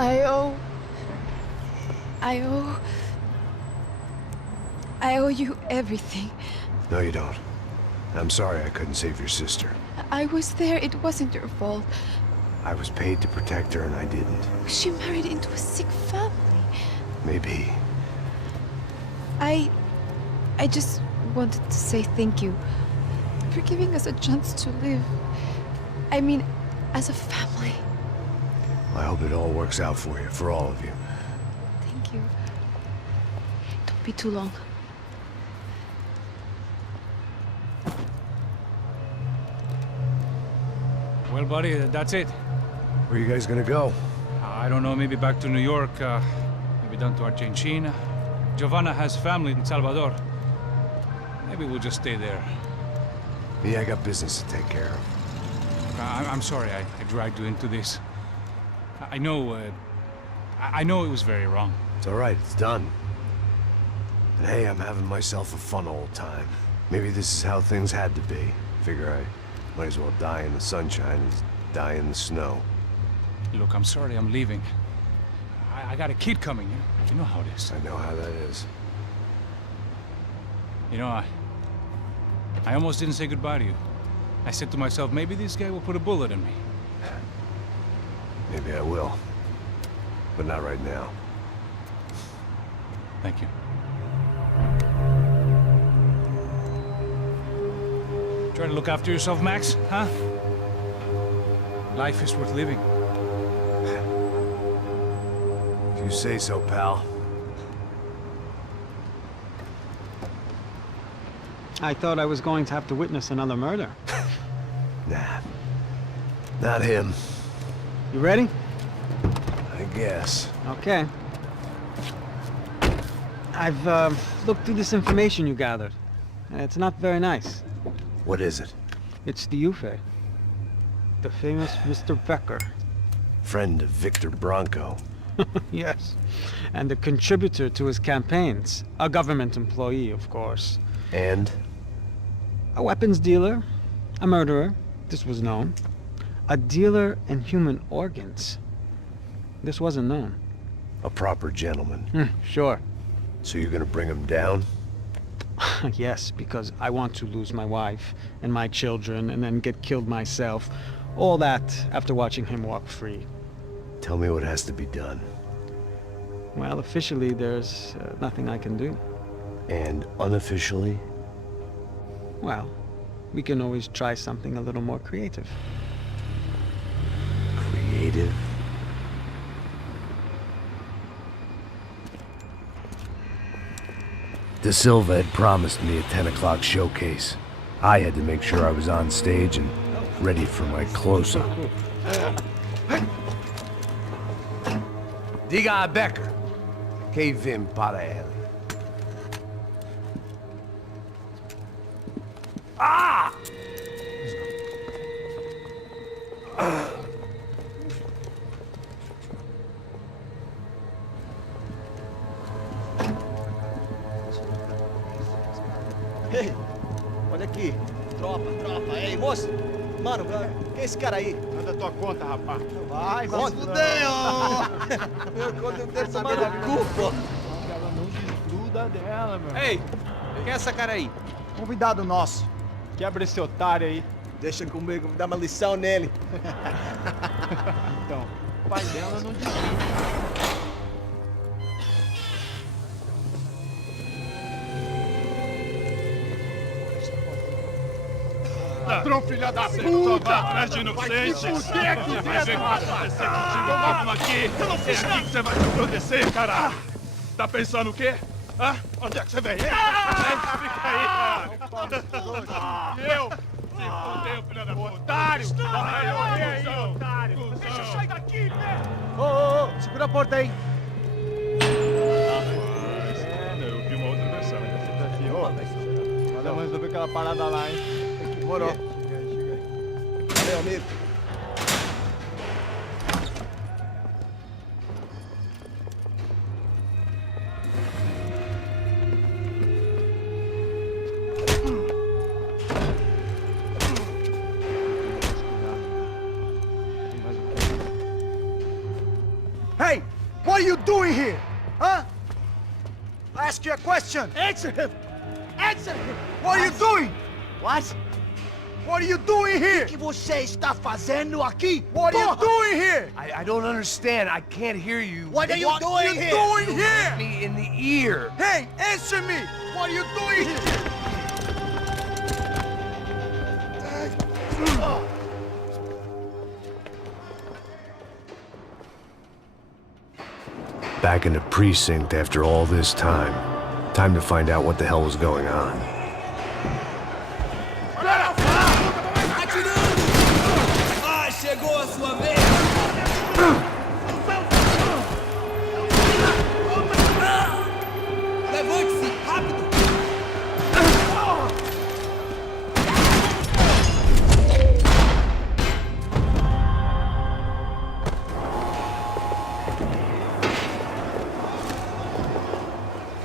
I owe... I owe... I owe you everything. No, you don't. I'm sorry I couldn't save your sister. I was there. It wasn't your fault. I was paid to protect her and I didn't. She married into a sick family. Maybe. I just wanted to say thank you for giving us a chance to live. I mean, as a family. I hope it all works out for you, for all of you. Thank you. Don't be too long. Well, buddy, that's it. Where are you guys gonna go? I don't know, maybe back to New York, maybe down to Argentina. Giovanna has family in Salvador. Maybe we'll just stay there. Me, I got business to take care of. I'm sorry I dragged you into this. I know it was very wrong. It's all right, it's done. And hey, I'm having myself a fun old time. Maybe this is how things had to be. Figure I might as well die in the sunshine as die in the snow. Look, I'm sorry I'm leaving. I got a kid coming, you know how it is. I know how that is. You know, I almost didn't say goodbye to you. I said to myself, maybe this guy will put a bullet in me. Maybe I will. But not right now. Thank you. Try to look after yourself, Max, huh? Life is worth living. If you say so, pal. I thought I was going to have to witness another murder. Nah. Not him. You ready? I guess. Okay. I've looked through this information you gathered. It's not very nice. What is it? It's the Ufe. The famous Mr. Becker. Friend of Victor Bronco. Yes. And a contributor to his campaigns. A government employee, of course. And? A weapons dealer. A murderer. This was known. A dealer in human organs. This wasn't known. A proper gentleman. Sure. So you're gonna bring him down? Yes, because I want to lose my wife and my children and then get killed myself. All that after watching him walk free. Tell me what has to be done. Well, officially, there's nothing I can do. And unofficially? Well, we can always try something a little more creative. Creative? De Silva had promised me a 10 o'clock showcase. I had to make sure I was on stage and ready for my close-up. Diga a Becker que vim para ele. Ah! Ei, olha aqui. Tropa. Ei, moço. Mano, quem é esse cara aí? Manda tua conta, rapaz. Vai, se fudeu! Meu conta não deve saber da culpa. Ela não desgruda dela, meu. Ei, quem é essa cara aí? Convidado nosso. Quebra esse otário aí. Deixa comigo, dá uma lição nele. Então, o pai dela não desgruda. Ladrão, filha da puta! Vai atrás de inocentes! Vai se fuder aqui dentro! Vai ver o que vai acontecer contigo mesmo aqui! Eu não fiz nada! É aqui que você vai se acontecer, cara! Tá pensando o quê? Hã? Onde é que você vem? Fica aí, cara! Eu? Se fudeu, filha da puta! Otário! Vai morrer aí, otário! Deixa eu sair daqui, né? Ô, segura a porta aí! Eu vi uma outra versão. Vamos resolver aquela parada lá, hein? Demorou. Chega aí. Valeu, amigo. Hey! doing here? Huh? I ask you a question. Answer him! Answer him! What are you doing? What? What are you doing here? O que você está fazendo aqui? What are you doing here? I don't understand. I can't hear you. What are you doing here? What are you doing here? Me in the ear. Hey, answer me! What are you doing here? Back in the precinct after all this time. Time to find out what the hell was going on. Chegou a sua vez! Levante-se, rápido!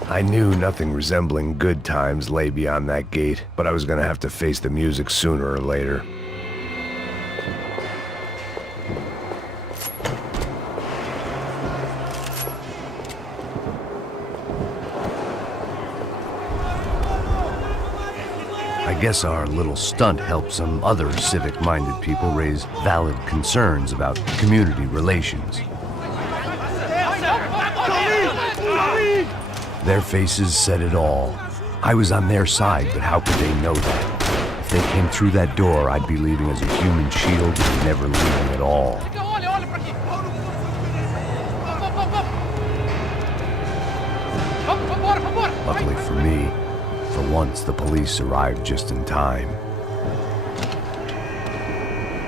I knew nothing resembling good times lay beyond that gate, but I was gonna have to face the music sooner or later. I guess our little stunt helped some other civic-minded people raise valid concerns about community relations. Their faces said it all. I was on their side, but how could they know that? If they came through that door, I'd be leaving as a human shield and never leaving at all. Luckily for me, for once the police arrived just in time.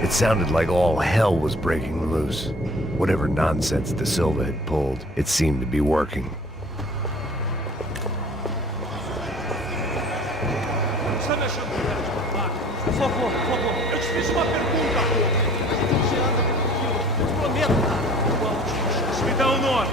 It sounded like all hell was breaking loose. Whatever nonsense De Silva had pulled, it seemed to be working. Por favor, eu te fiz uma pergunta, pô. Eu prometo, cara. Me dá um nome.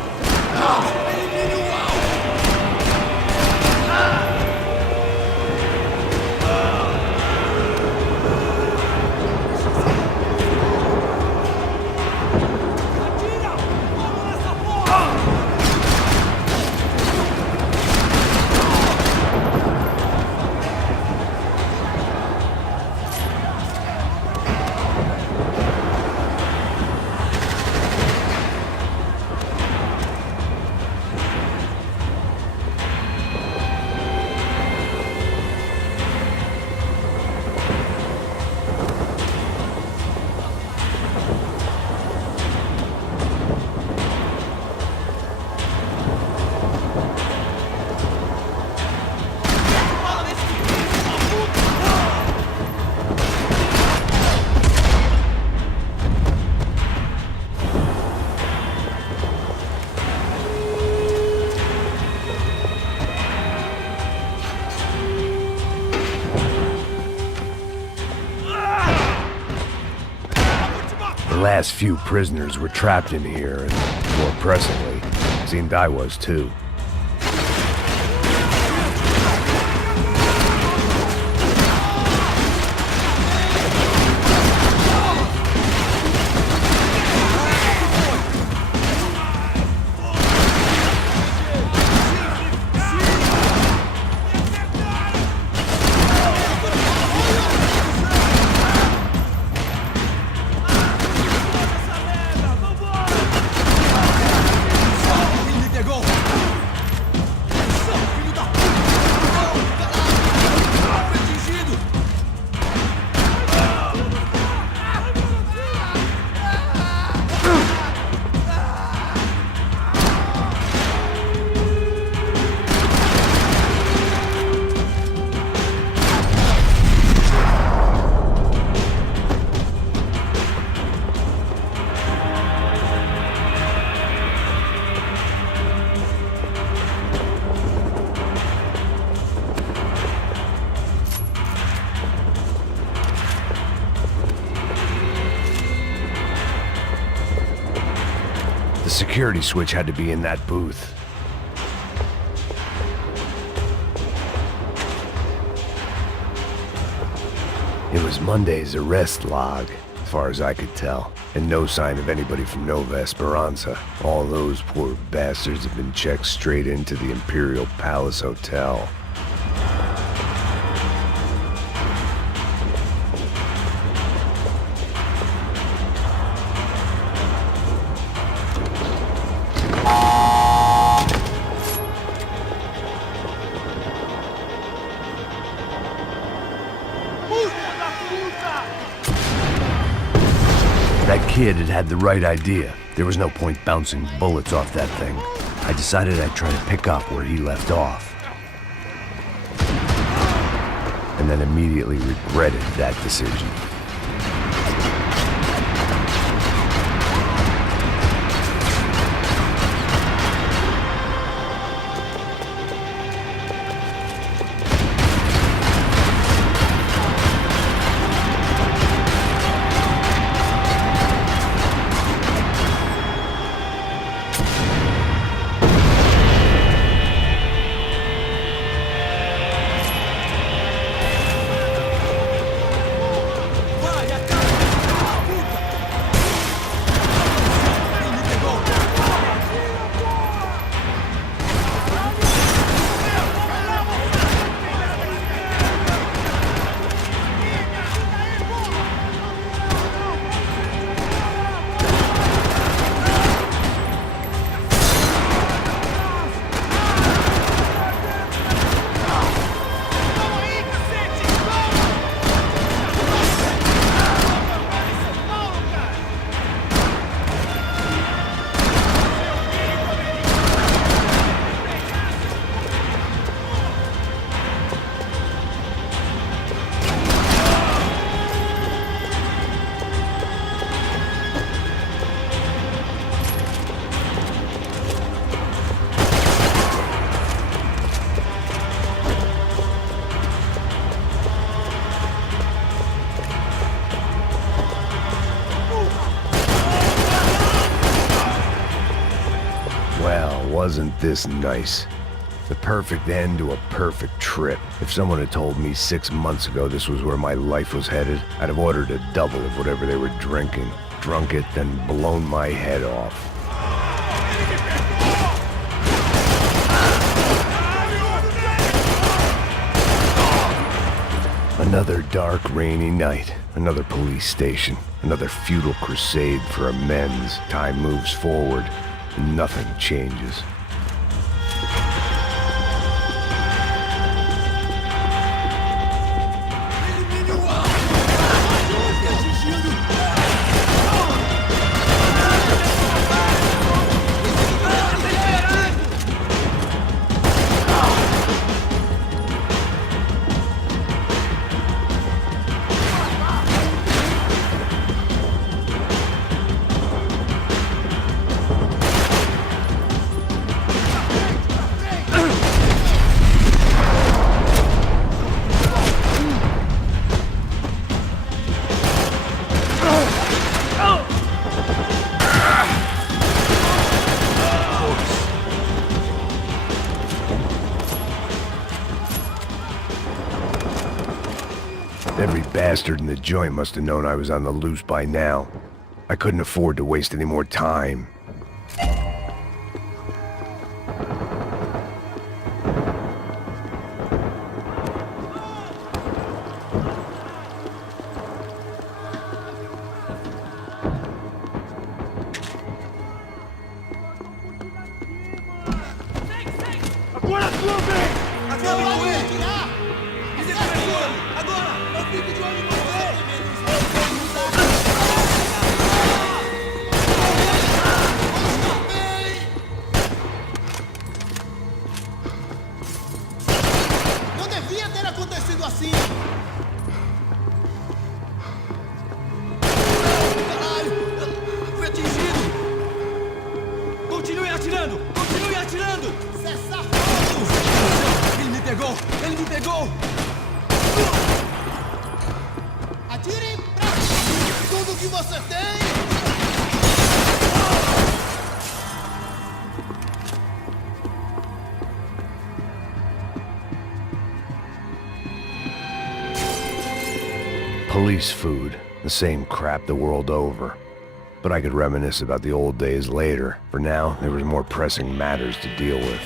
The last few prisoners were trapped in here, and more pressingly, it seemed I was too. The security switch had to be in that booth. It was Monday's arrest log. far as I could tell. And no sign of anybody from Nova Esperanza. All those poor bastards have been checked straight into the Imperial Palace Hotel. That kid had the right idea. There was no point bouncing bullets off that thing. I decided I'd try to pick up where he left off. And then immediately regretted that decision. Well, wasn't this nice? The perfect end to a perfect trip. If someone had told me 6 months ago this was where my life was headed, I'd have ordered a double of whatever they were drinking. Drunk it, then blown my head off. Another dark, rainy night. Another police station. Another futile crusade for amends. Time moves forward. Nothing changes. Every bastard in the joint must have known I was on the loose by now. I couldn't afford to waste any more time. Não devia ter acontecido assim! Caralho! Fui atingido! Continue atirando! Continue atirando! Cessar fogo! Ele me pegou! Ele me pegou! Atire pra tudo que você tem! Police food. The same crap the world over. But I could reminisce about the old days later. For now, there was more pressing matters to deal with.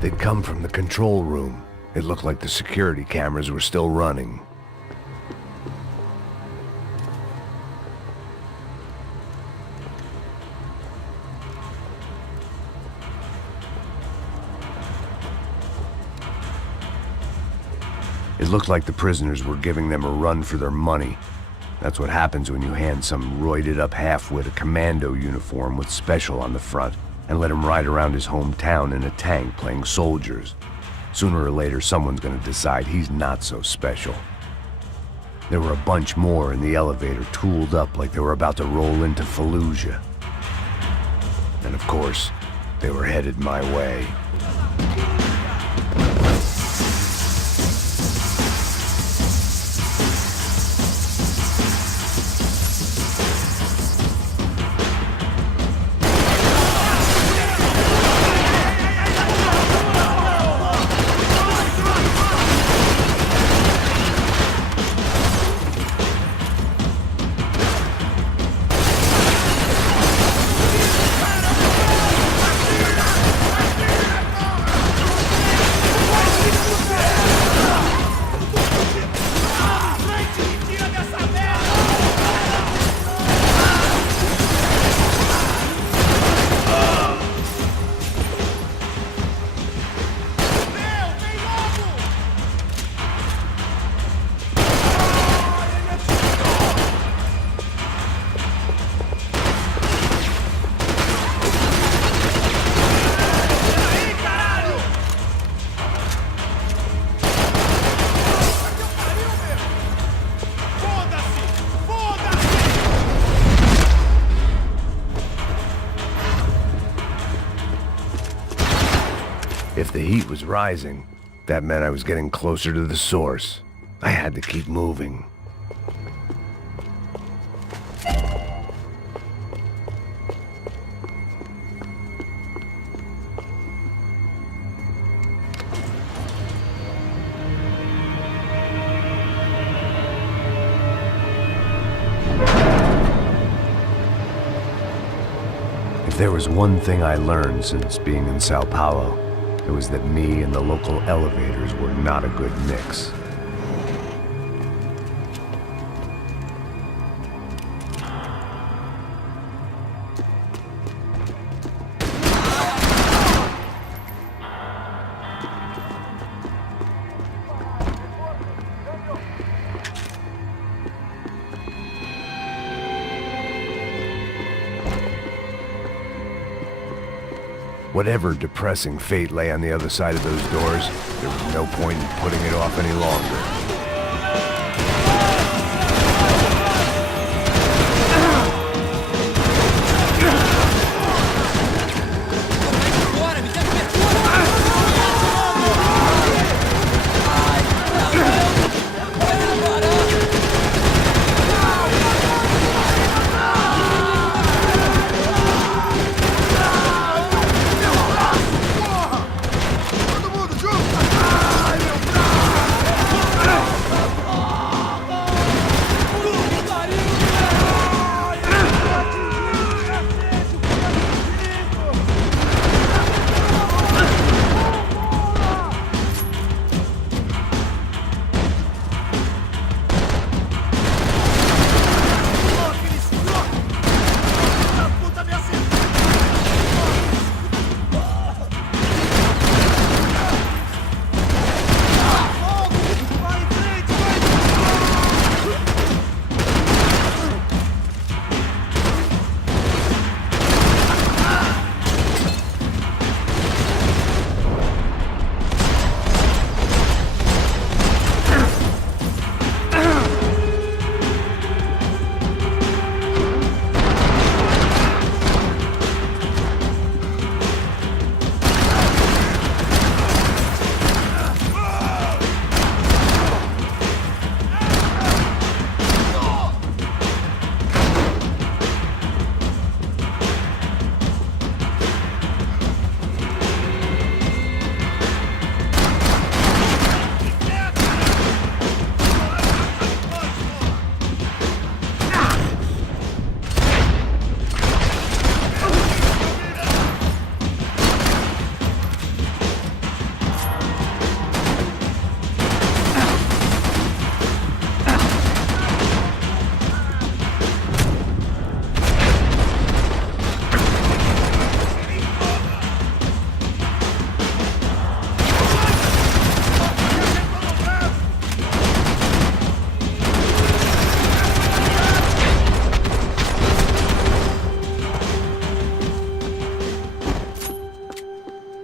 They'd come from the control room. It looked like the security cameras were still running. It looked like the prisoners were giving them a run for their money. That's what happens when you hand some roided-up halfwit a commando uniform with special on the front and let him ride around his hometown in a tank playing soldiers. Sooner or later, someone's gonna decide he's not so special. There were a bunch more in the elevator, tooled up like they were about to roll into Fallujah. And of course, they were headed my way. If the heat was rising, that meant I was getting closer to the source. I had to keep moving. If there was one thing I learned since being in Sao Paulo, it was that me and the local elevators were not a good mix. Whatever depressing fate lay on the other side of those doors, there was no point in putting it off any longer.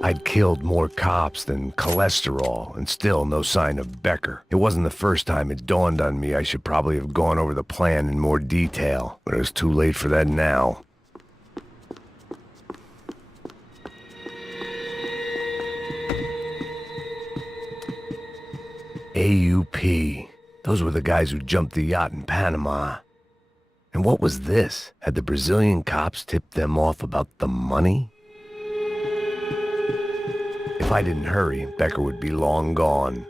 I'd killed more cops than cholesterol, and still no sign of Becker. It wasn't the first time it dawned on me I should probably have gone over the plan in more detail, but it was too late for that now. AUP. Those were the guys who jumped the yacht in Panama. And what was this? Had the Brazilian cops tipped them off about the money? If I didn't hurry, Becker would be long gone.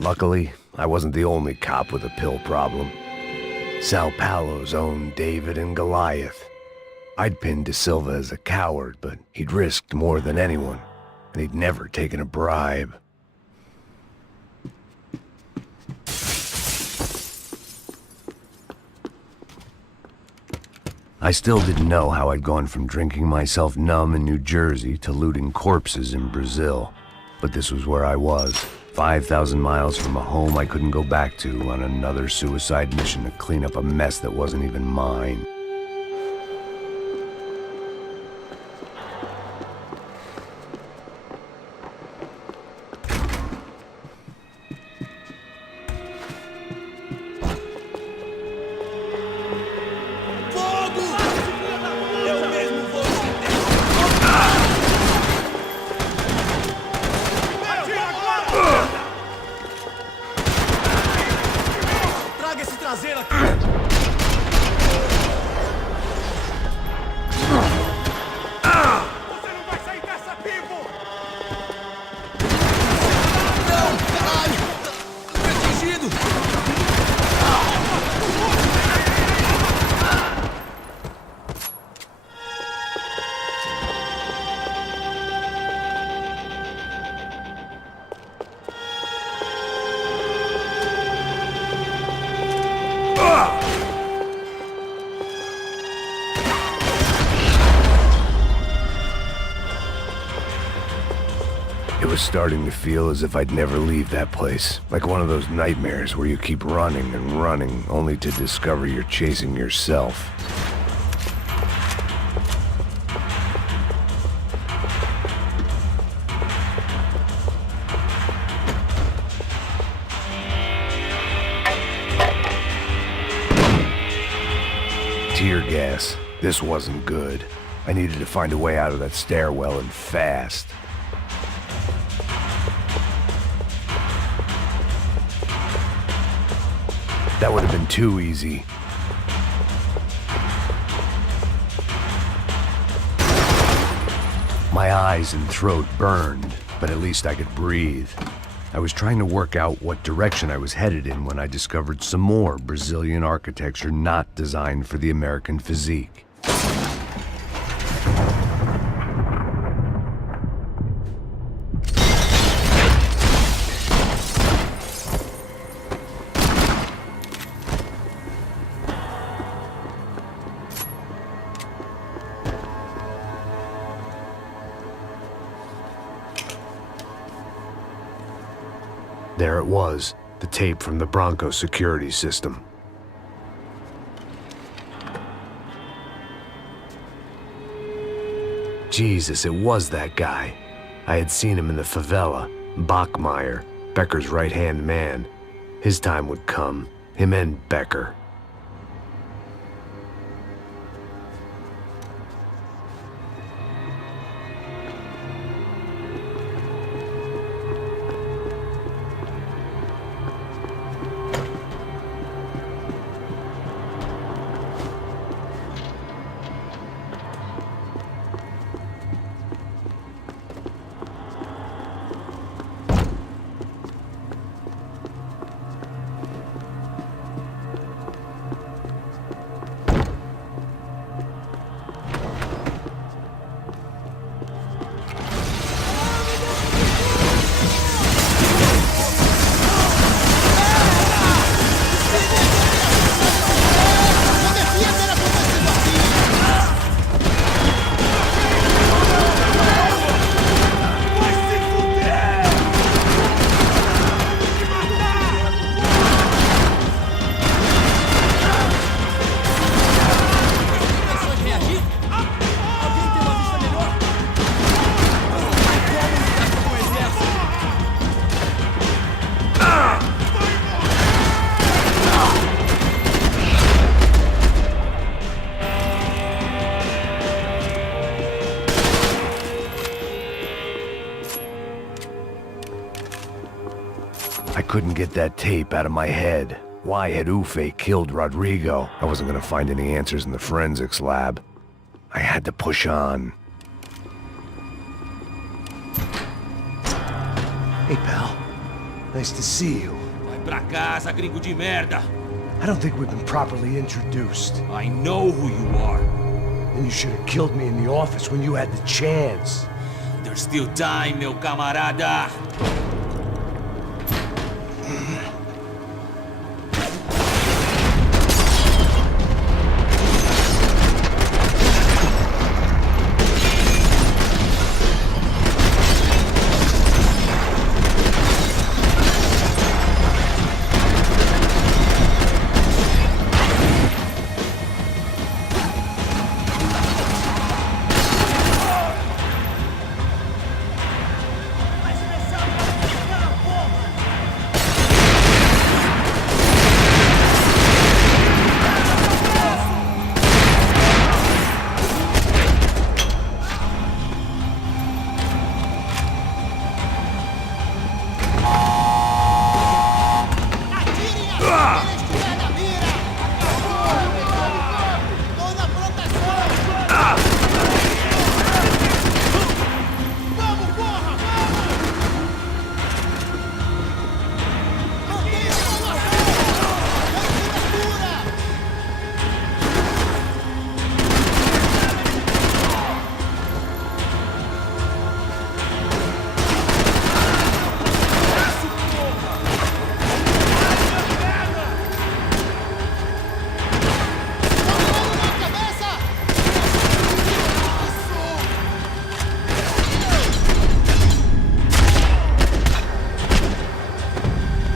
Luckily, I wasn't the only cop with a pill problem. Sao Paulo's own David and Goliath. I'd pinned De Silva as a coward, but he'd risked more than anyone, and he'd never taken a bribe. I still didn't know how I'd gone from drinking myself numb in New Jersey to looting corpses in Brazil, but this was where I was. 5,000 miles from a home I couldn't go back to on another suicide mission to clean up a mess that wasn't even mine. Fogo! Eu mesmo vou te Traga esse traseiro aqui! Você não vai sair dessa vivo! Não! Caralho! Fui atingido! It was starting to feel as if I'd never leave that place. Like one of those nightmares where you keep running and running, only to discover you're chasing yourself. Tear gas. This wasn't good. I needed to find a way out of that stairwell and fast. That would have been too easy. My eyes and throat burned, but at least I could breathe. I was trying to work out what direction I was headed in when I discovered some more Brazilian architecture not designed for the American physique. There it was, the tape from the Bronco security system. Jesus, it was that guy. I had seen him in the favela, Bachmeyer, Becker's right-hand man. His time would come, him and Becker. get that tape out of my head. Why had Ufe killed Rodrigo? I wasn't gonna find any answers in the forensics lab. I had to push on. Hey, pal. Nice to see you. Vai pra casa, gringo de merda. I don't think we've been properly introduced. I know who you are. And you should have killed me in the office when you had the chance. There's still time, meu camarada.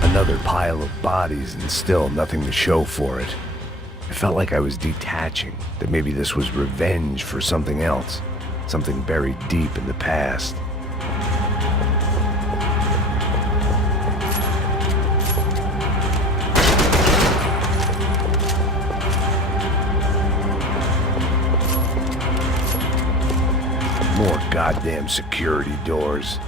Another pile of bodies and still nothing to show for it. I felt like I was detaching, that maybe this was revenge for something else, something buried deep in the past. More goddamn security doors.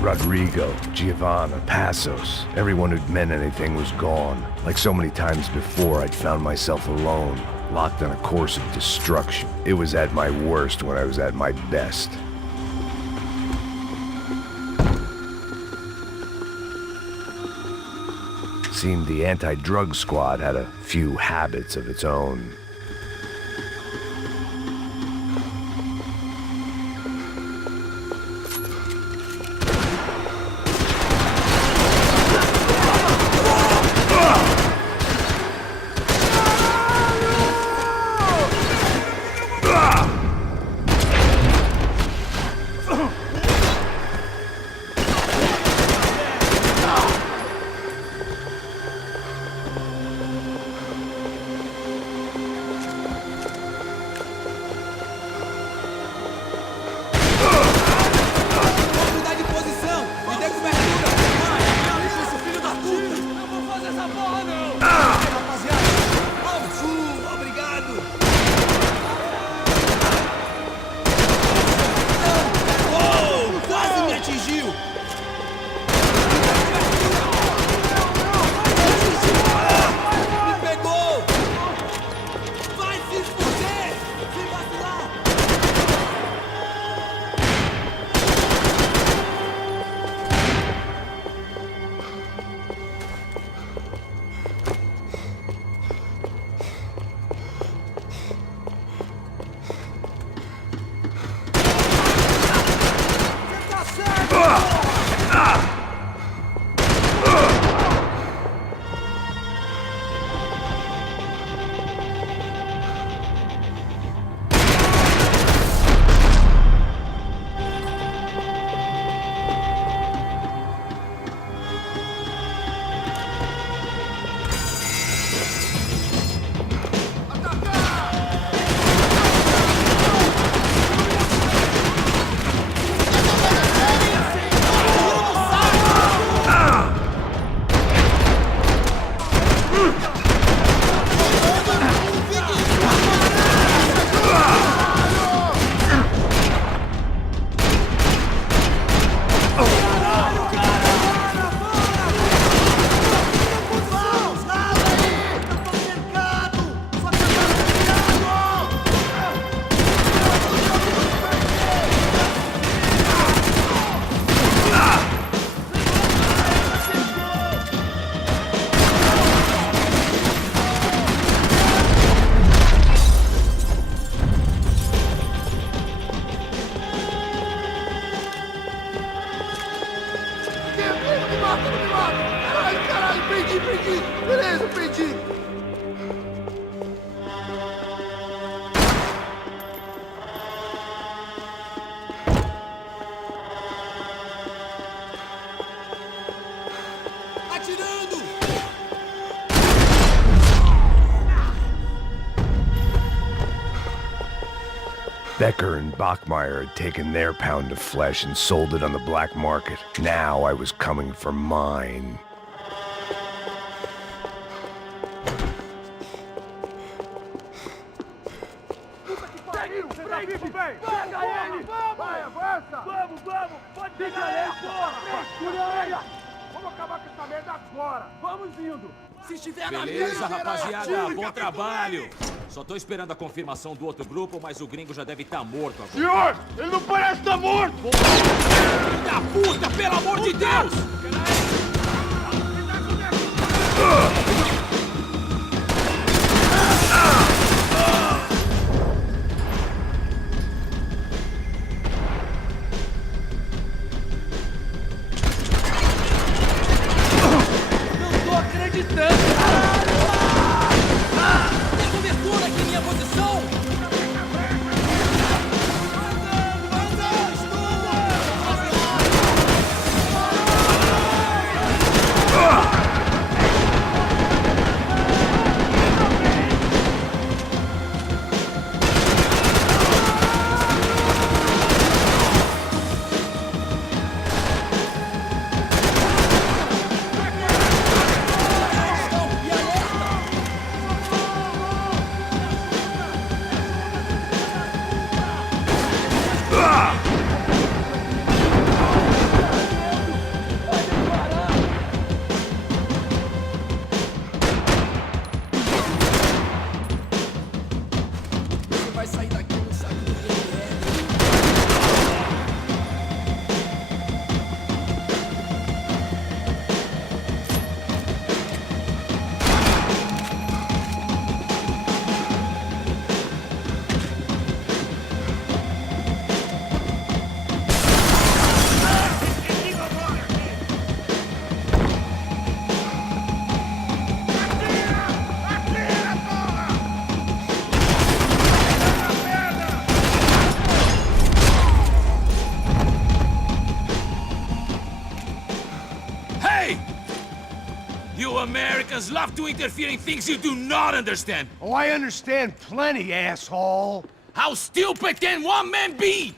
Rodrigo, Giovanna, Passos, everyone who'd meant anything was gone. Like so many times before, I'd found myself alone, locked on a course of destruction. It was at my worst when I was at my best. Seemed the anti-drug squad had a few habits of its own. Prendi! Beleza, prendi! Atirando! Becker and Bachmeyer had taken their pound of flesh and sold it on the black market. Now I was coming for mine. Pega ele! Vai, avança! Vamos! Pode pegar ele, porra! Segura ele! Vamos acabar com essa merda agora! Vamos indo! Se estiver na Beleza, rapaziada, bom trabalho! Só tô esperando a confirmação do outro grupo, mas o gringo já deve estar morto agora. Senhor! Ele não parece estar morto! Filho da puta, pelo amor de Deus! You Americans love to interfere in things you do not understand. Oh, I understand plenty, asshole! How stupid can one man be?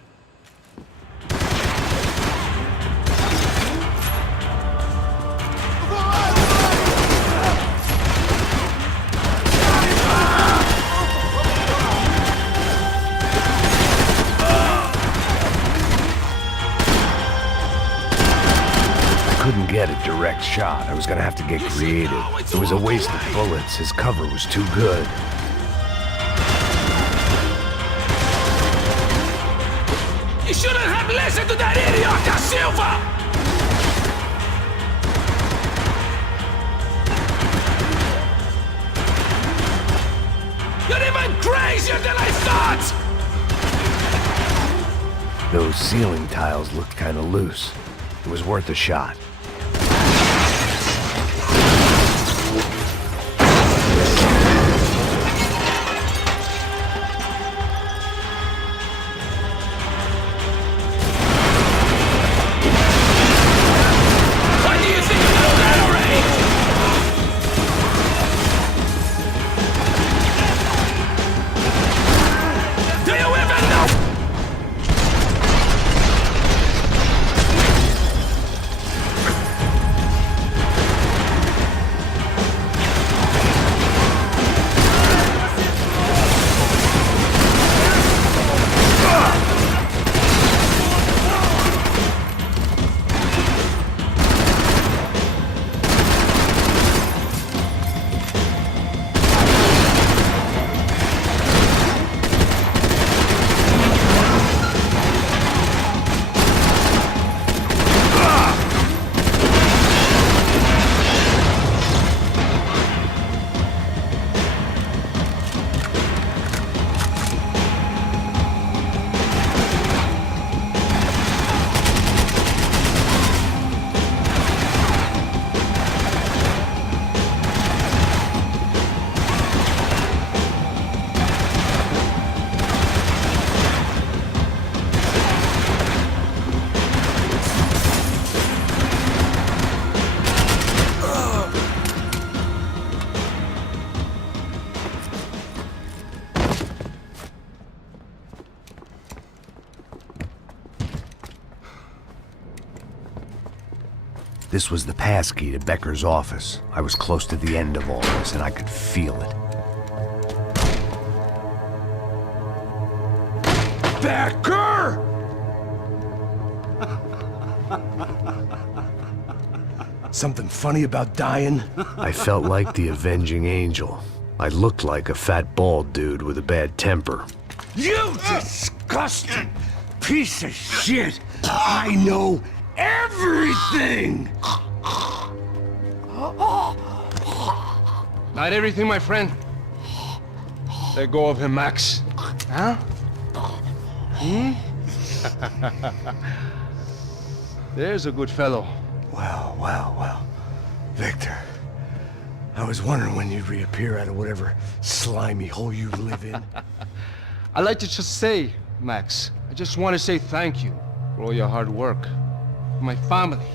Couldn't get a direct shot. I was gonna have to get creative. It was a waste of bullets. His cover was too good. You shouldn't have listened to that idiot, Da Silva! You're even crazier than I thought! Those ceiling tiles looked kinda loose. It was worth a shot. This was the passkey to Becker's office. I was close to the end of all this, and I could feel it. Becker! Something funny about dying? I felt like the avenging angel. I looked like a fat bald dude with a bad temper. You disgusting piece of shit! I know everything! Not everything, my friend. Let go of him, Max. Huh? There's a good fellow. Well. Victor, I was wondering when you'd reappear out of whatever slimy hole you live in. I'd like to just say, Max, I just want to say thank you for all your hard work, for my family,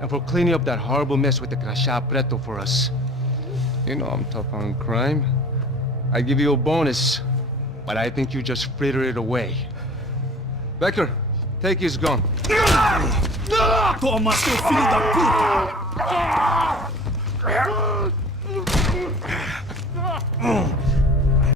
and for cleaning up that horrible mess with the Crachá Preto for us. You know I'm tough on crime. I give you a bonus, but I think you just fritter it away. Becker, take his gun. Toma, seu filho da puta!